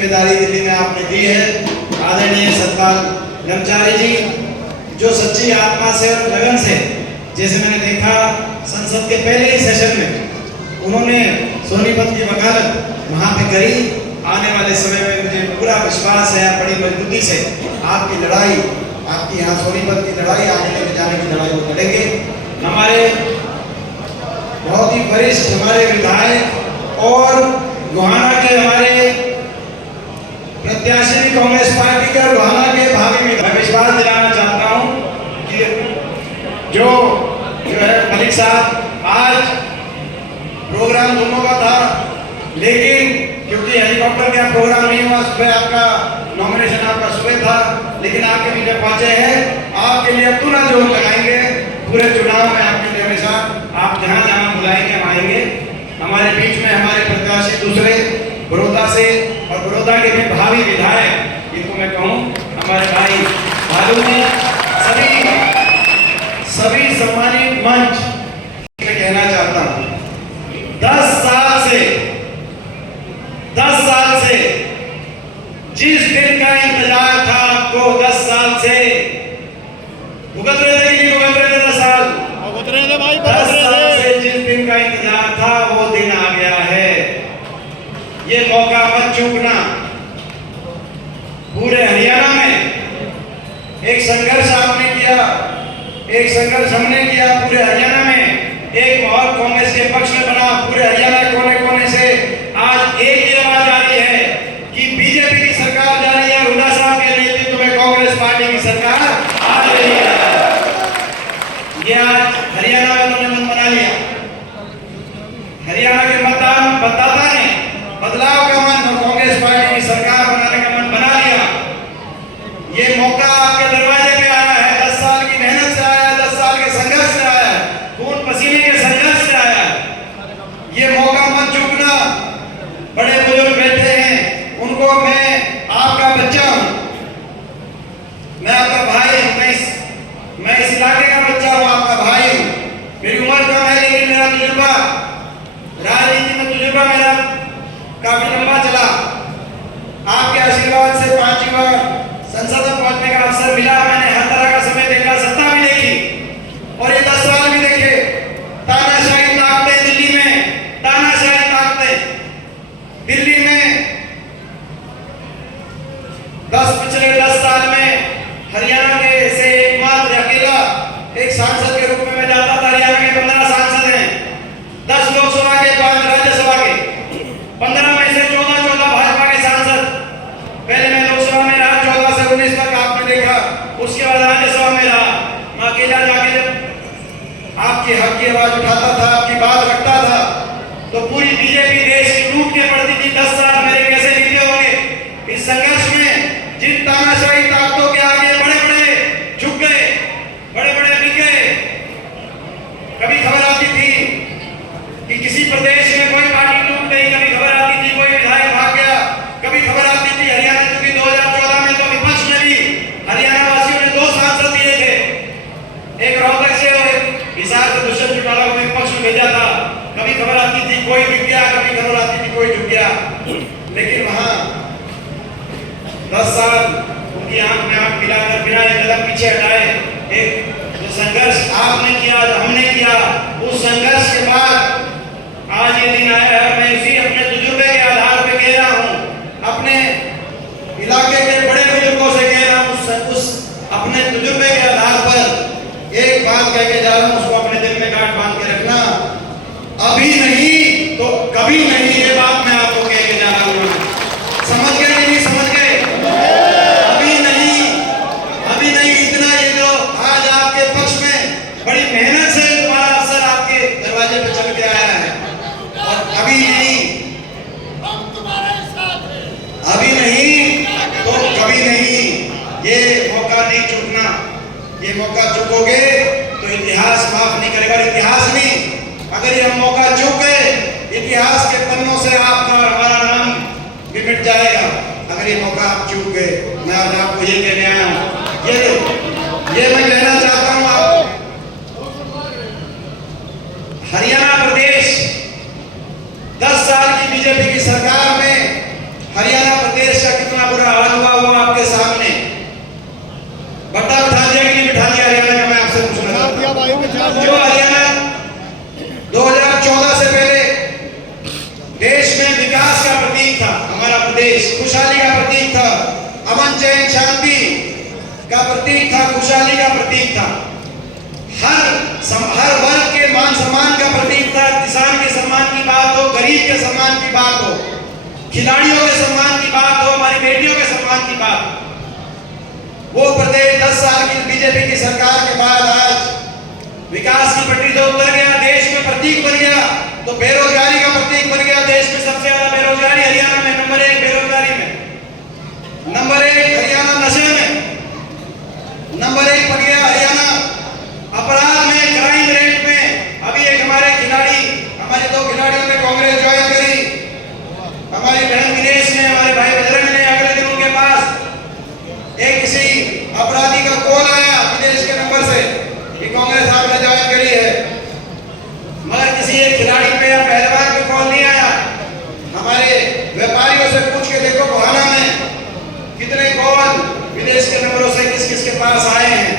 जिम्मेदारी दिल्ली में आपने दी है। आदरणीय सतपाल ब्रह्मचारी जी जो सच्ची आत्मा से और लगन से, जैसे मैंने देखा संसद के पहले ही सेशन में उन्होंने सोनीपत की वकालत वहाँ पे करी। आने वाले समय में मुझे पूरा विश्वास है बड़ी मजबूती से आपकी लड़ाई, आपकी यहाँ सोनीपत की लड़ाई, आने लेके जाने की लड़ाई वो लड़ेंगे। हमारे बहुत ही वरिष्ठ हमारे विधायक और गोहाना के हमारे प्रत्याशी भी कांग्रेस पार्टी के और गोहाना के भावी मैं विश्वास दिलाना चाहता हूँ कि जो है मलिक साहब आज प्रोग्राम दोनों का था, लेकिन क्योंकि हेलीकॉप्टर का प्रोग्राम नहीं हुआ, सुबह आपका नॉमिनेशन आपका सुबह था, लेकिन आपके बीच में पहुंचे हैं, आपके लिए पूरा जोर लगाएंगे। पूरे चुनाव में आपके लिए हमेशा आप जहां जहां बुलाएंगे हम आएंगे। हमारे बीच में हमारे प्रत्याशी दूसरे बड़ौदा से और बड़ौदा के भी भावी विधायक, इनको मैं कहूँ हमारे भाई भालू ने सभी सम्मानित मंच में कहना चाहता हूँ 10 साल से जिस दिन का इंतजार था आपको, 10 साल से भुगत रहे थे कि नहीं भुगत रहे थे? 10 साल भुगत रहे थे भाई, 10 साल से जिस दिन का इंतजार था वो दिन आ गया है। ये मौका मत चूकना। पूरे हरियाणा में एक संघर्ष आपने किया, एक संघर्ष हमने किया। पूरे हरियाणा में एक माहौल कांग्रेस के पक्ष में बना। पूरे हरियाणा कोने कोने से आज एक ही आवाज आ रही है कि बीजेपी की सरकार जा रही है, हुड्डा साहब के नेतृत्व में कांग्रेस पार्टी की सरकार आ रही है। ये आज हरियाणा में उन्होंने मन बना लिया। हरियाणा के मतदाता ने बदलाव का मन और कांग्रेस पार्टी की सरकार बनाने का मन बना लिया। ये मौका आपके दरवाजे पे आया है। 10 साल की मेहनत से आया है, 10 साल के संघर्ष से आया है, खून पसीने के संघर्ष से आया है। ये मौका मत चूकना। बड़े बुजुर्ग बैठे हैं, उनको मैं आपका बच्चा हूं, मैं आपका भाई हूं, मैं इस इलाके का बच्चा हूं, आपका भाई हूं। मेरी उम्र कम है लेकिन मेरा तजुर्बा, राजनीति में तजुर्बा मेरा काफी लंबा चला। आपके आशीर्वाद से 5 बार संसद में पहुंचने का अवसर मिला। मैंने हर तरह का समय देखा, सत्ता भी देखी और ये 10 साल भी देखे। तानाशाही ताकतें दिल्ली में, तानाशाही ताकतें दिल्ली में पिछले 10 साल में हरियाणा के से एकमात्र अकेला एक सांसद के रूप में मैं जाता था। हरियाणा के 15 सांसद हैं, 10 लोकसभा के, 5 राज्यसभा के, 15 में से 14 भाजपा के सांसद। पहले मैं लोकसभा में रहा 14 से 19 तक, आपने देखा। उसके बाद राज्यसभा में रहा। मैं अकेला जाके जब आपके हक की आवाज उठाता था, आपकी बात रखता था, तो पूरी बीजेपी देश की टूट के पड़ती थी। 10 साल मेरे कैसे बीते होंगे इस संघर्ष में। जिन तानाशाही ताकतों के आगे बड़े बड़े झुक गए, बड़े बड़े बिक गए। कभी खबर आती थी कि किसी प्रदेश में कोई पार्टी टूट गई, कभी खबर आती थी कोई विधायक भाग गया, कभी खबर आती थी हरियाणा चुकी 2014 में तो विपक्ष में भी हरियाणा वासियों ने 2 सांसद दिए थे, एक रोहतक से और एक हिसार से दुष्यंत चौटाला को विपक्ष में भेजा था। कभी खबर आती थी कोई झुक गया, कभी खबर आती थी कोई झुक गया। लेकिन वहां 10 साल उनकी आंख में आंख मिलाकर बिना एक कदम पीछे हटाए एक जो संघर्ष आपने किया, जो हमने किया, उस संघर्ष के बाद आज ये दिन आया है। मैं इसी अपने तजुर्बे के आधार पर कह रहा हूँ, अपने इलाके के बड़े बुजुर्गों से कह रहा हूँ, उस अपने तजुर्बे के आधार पर एक बात कह के जा रहा हूँ, उसको अपने दिल में गांठ बांध के रखना। अभी नहीं तो कभी नहीं, ये बात मैं आपको कह के जा रहा हूँ। समझ गए नहीं समझ गए? अभी नहीं इतना। ये जो आज आपके पक्ष में बड़ी मेहनत से तुम्हारा अवसर आपके दरवाजे पे चल के आया है, और अभी नहीं, हम तुम्हारे साथ हैं। अभी नहीं तो कभी नहीं। ये मौका नहीं चूकना। ये मौका चूकोगे तो इतिहास माफ नहीं करेगा। इतिहास नहीं, अगर ये मौका चूक गए, इतिहास के पन्नों से आपका और हमारा नाम भी मिट जाएगा। अगर ये मौका आप चूक गए, मैं आज आपको ये कहने आया हूँ, ये मैं कहना चाहता हूँ आपको। हरियाणा प्रदेश 10 साल की बीजेपी की सरकार में हरियाणा प्रदेश देश खुशहाली का प्रतीक था, अमन चैन शांति का प्रतीक था, खुशहाली का प्रतीक था, हर वर्ग के मान सम्मान का प्रतीक था। किसान के सम्मान की बात हो, गरीब के सम्मान की बात हो, खिलाड़ियों के सम्मान की बात हो, हमारी बेटियों के सम्मान की बात, वो प्रदेश 10 साल की बीजेपी की सरकार के बाद आज विकास की पटरी से उतर गया, देश में प्रतीक बन गया, तो बेरोजगारी का प्रतीक बन गया। देश में सबसे ज्यादा बेरोजगारी हरियाणा में, नंबर 1 बेरोजगारी में, नंबर 1 हरियाणा नशे में, नंबर 1 बन गया हरियाणा अपराध में, क्राइम रेट में। अभी एक हमारे खिलाड़ी, हमारे 2 खिलाड़ियों ने कांग्रेस ज्वाइन करी, हमारी बहन विनेश ने, हमारे भाई बजरंग ने। अगले दिन उनके पास एक किसी अपराधी का कॉल आया विदेश के नंबर से कि कांग्रेस आपने ज्वाइन करी है, मगर किसी एक खिलाड़ी पे या पहलवान पे कॉल नहीं आया। हमारे व्यापारियों से पूछ के देखो गोहाना में कितने कॉल विदेश के नंबरों से किस किस के पास आए हैं।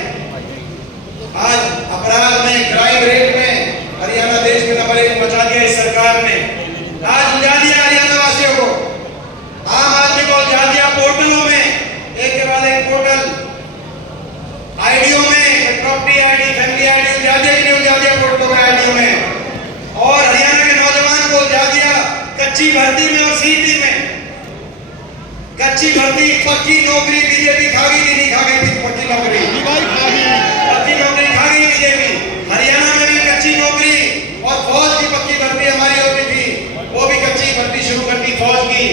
आज अपराध में, क्राइम रेट में हरियाणा देश में नंबर 1 बचा दिया इस सरकार ने। आज उलझा दिया हरियाणा वासियों को, आम आदमी को उलझा दिया पोर्टलों में, एक के बाद एक पोर्टल, आईडियों में, प्रॉपर्टी आईडी, फैमिली आईडी, उलझा दिया कि नहीं उलझा दिया पोर्टलों में, आईडियों में। और हरियाणा के नौजवान को उलझा दिया कच्ची भर्ती में और सीधी में। कच्ची भर्ती, पक्की नौकरी बीजेपी खा गई कि नहीं खा गई थी? पक्की नौकरी, पक्की नौकरी खा गई बीजेपी। हरियाणा में भी कच्ची नौकरी और फौज की पक्की भर्ती हमारी होती थी, वो भी कच्ची भर्ती शुरू कर दी फौज की।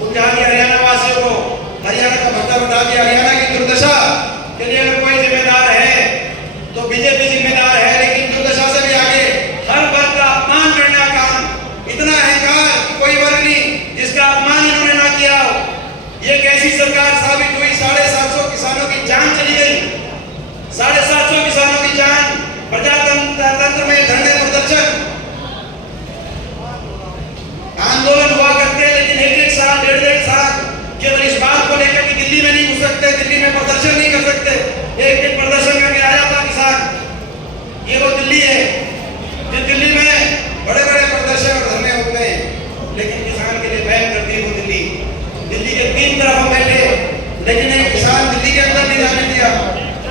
उलझा दिया हरियाणा वासियों को, हरियाणा का भत्ता बता दिया। हरियाणा की दुर्दशा के लिए अगर कोई जिम्मेदार है तो बीजेपी जिम्मेदार है, लेकिन दुर्दशा से भी आगे हर वर्ग का अपमान करने का काम, इतना अहंकार कोई वर्ग नहीं जिसका अपमान इन्होंने ना किया हो। ये कैसी सरकार साबित हुई? 750 किसानों की जान चली गई, 750 किसानों की जान। प्रजातंत्र में धरने प्रदर्शन आंदोलन हुआ करते हैं, लेकिन 1-1 साल, 1.5 साल केवल इस बात को लेकर कि दिल्ली में नहीं घुस सकते, दिल्ली में प्रदर्शन नहीं कर सकते। एक दिन प्रदर्शन करके आ जाता किसान, ये वो दिल्ली है जिस दिल्ली में बड़े बड़े प्रदर्शन और धरने होते हैं, लेकिन किसान के लिए बैन करती है वो दिल्ली। दिल्ली के 3 तरफ हम बैठे, लेकिन एक किसान दिल्ली के अंदर नहीं जाने दिया।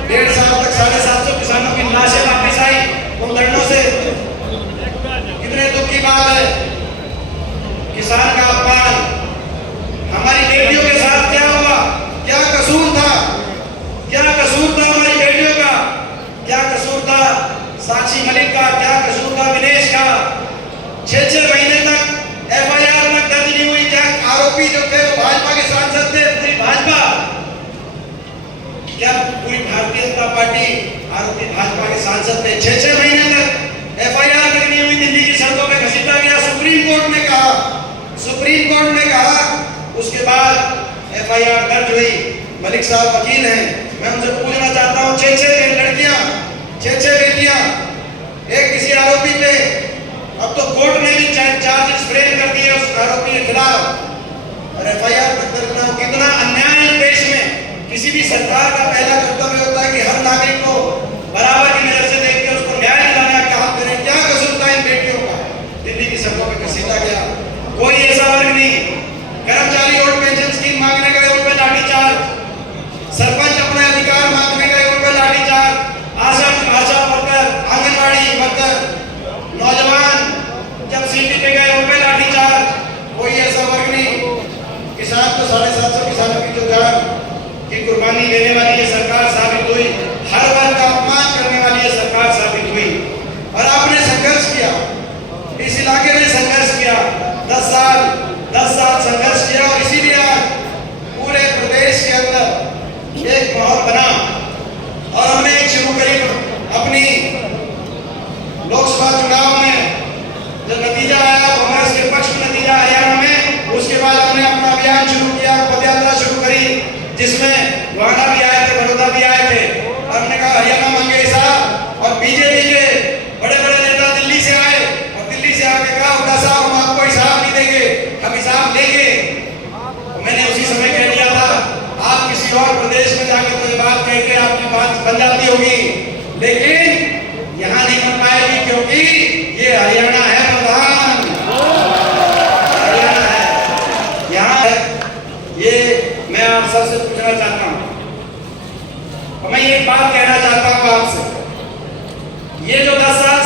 1.5 साल तक 750 किसानों की लाशें वापस आई उन धरनों से। कितने दुख की बात है, किसान का अपमान। हमारी बेटियों के साथ क्या हुआ? क्या कसूर था? क्या कसूर था हमारी बेटियों का? क्या कसूर था साक्षी मलिक का? क्या कसूर था विनेश का? 6-6 महीने तक FIR में दर्ज नहीं हुई। क्या आरोपी जो थे वो भाजपा के सांसद थे? पूरी भाजपा, क्या पूरी भारतीय जनता पार्टी आरोपी भाजपा के सांसद थे? 6-6 महीने तक FIR तक नहीं हुई, दिल्ली की सड़कों पे घसीटा गया। सुप्रीम कोर्ट ने कहा, उसके बाद FIR दर्ज हुई। मलिक साहब वकील हैं, मैं उनसे पूछना चाहता हूँ, 6-6 लड़कियां, 6-6 बेटियां, एक किसी आरोपी पे, अब तो कोर्ट ने भी चार्जेस फ्रेम कर दिए उस आरोपी के खिलाफ और FIR दर्ज ना हो। कितना अन्याय है देश में। किसी भी सरकार का पहला कर्तव्य होता है कि हर नागरिक को बराबर की नजर से देख के उसको न्याय दिलाने का काम करें। क्या कसूर था इन बेटियों का? दिल्ली की सड़कों पे घसीटा गया। कोई ऐसा वर्ग नहीं, कर्मचारी और पेंशन स्कीम मांगने गए उन पर लाठीचार्ज, सरपंच अपने अधिकार मांगने गए उन पर लाठीचार्ज, आशा वर्कर, आंगनबाड़ी वर्कर, नौजवान जब सीटी पे गए उन पर लाठीचार्ज। कोई ऐसा वर्ग नहीं। किसान तो 750 किसानों की जो जान की कुर्बानी देने वाली ये सरकार साबित हुई, हर वर्ग का अपमान करने वाली ये सरकार साबित हुई। और आपने संघर्ष किया, इस इलाके ने संघर्ष किया, 10 साल संघर्ष किया, और इसीलिए आज पूरे प्रदेश के अंदर एक माहौल बना। और हमने एक शुरू करी अपनी लोकसभा चुनाव में जब नतीजा आया, कांग्रेस के पक्ष में नतीजा हरियाणा में, उसके बाद हमने अपना अभियान शुरू किया, पदयात्रा शुरू करी, जिसमें गोहाना भी आए थे, बड़ौदा भी आए थे। और हमने कहा हरियाणा मांगे साहब, और बीजेपी के बड़े बड़े नेता दिल्ली से आए और दिल्ली से आके कहा हुड्डा साहब हम आपको हिसाब नहीं देंगे, हम हिसाब लेंगे। मैंने उसी समय कह दिया था, आप किसी और प्रदेश में जाकर तो ये बात कह के आपकी बात बन जाती होगी, लेकिन यहाँ नहीं बन पाएगी, क्योंकि ये हरियाणा है प्रधान, हरियाणा है। यहाँ ये मैं आप सबसे पूछना चाहता हूं। और मैं एक बात कहना चाहता हूं आपसे, ये जो 10 साल